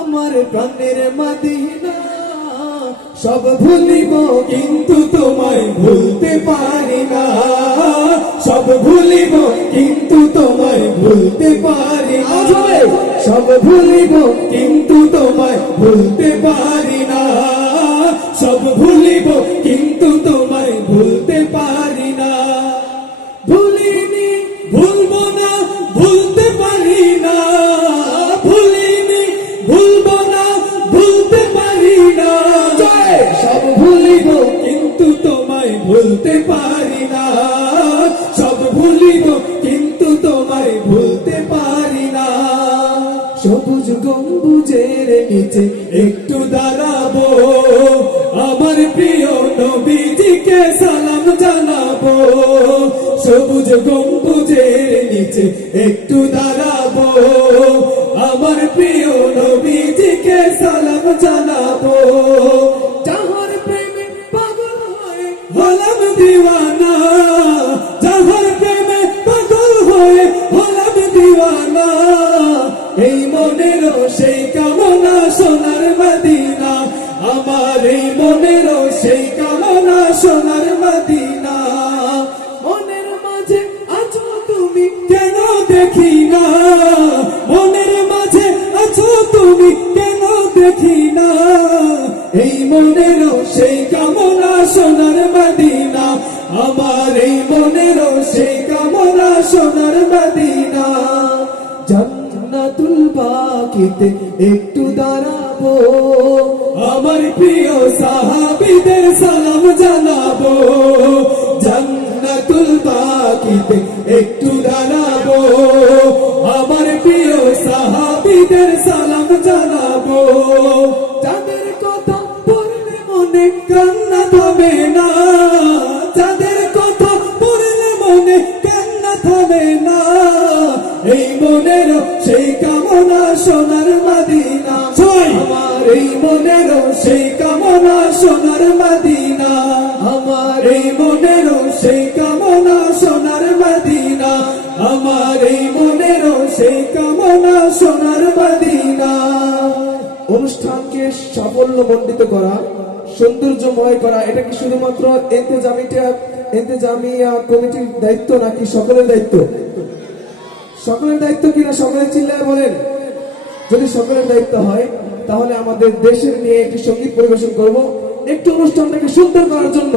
আমার প্রাণের মদিনা সব ভুলিব কিন্তু তোমায় ভুলতে পারি না, সব ভুলিব কিন্তু তোমায় ভুলতে পারি না, সব ভুলিব কিন্তু তোমায় ভুলতে পারি না, সব ভুলিব কিন্তু তোমায় ভুলতে পারি না। ভুলিনি ভুলবো না ভুলতে পারি না, ভুলিনি ভুলবো না ভুলতে পারি না, সব ভুলিব কিন্তু তোমায় ভুলতে পারি না, সব ভুলিব কিন্তু তোমায় ভুলতে পারি না। সবুজ গম্বুজের নিচে একটু দাঁড়াবো, আমার প্রিয় নবীজিকে সালাম জানাবো, সবুজ গম্বুজের নিচে একটু দাঁড়াবো, আমার প্রিয় নবীজিকে সালাম জানাবো। যাহার প্রেমে পাগল হয়ে হলাম দিওয়ানা, যাহার প্রেমে পাগল হয়ে হলাম দিওয়ানা, এই মনেরও সেই কামনা সোনার মদিনা, আমার এই মনেরও সেই কামনা সোনার মদিনা। মনের মাঝে আছো তুমি কেন দেখি না, মনের মাঝে আছো তুমি কেন দেখি না, এই মনেরও সেই কামনা সোনার মদিনা, আমার এই মনেরও সেই কামনা সোনার মদিনা। জান্নাতুল বাকিতে একটু দাঁড়াবো, আমার প্রিয় সাহাবীদের সালাম জানাবো, জান্নাতুল বাকিতে একটু দাঁড়াবো, আমার প্রিয় সাহাবীদের সালাম জানাবো। যাদের কথা পড়লে মনে কান্না থামে না, যাদের কথা পড়লে মনে কান্না থামে না, এই মনের সেই কামনা সোনার মদিনা, আমার এই মনের সেই কামনা সোনার মদিনা, আমার এই মনের সেই কামনা সোনার মদিনা, আমার এই মনের সেই কামনা সোনার মদিনা। অনুষ্ঠানকে সাফল্যমণ্ডিত করা, সৌন্দর্যময় করা, এটা কি শুধুমাত্র এন্তেজামিয়া কমিটির দায়িত্ব নাকি সকলের দায়িত্ব? সকলের দায়িত্ব কিনা সকলে চিল্লায় বলেন। যদি সকলের দায়িত্ব হয় তাহলে আমাদের দেশের নিয়ে একটি সঙ্গীত পরিবেশন করব, একটু অনুষ্ঠানটাকে সুন্দর করার জন্য।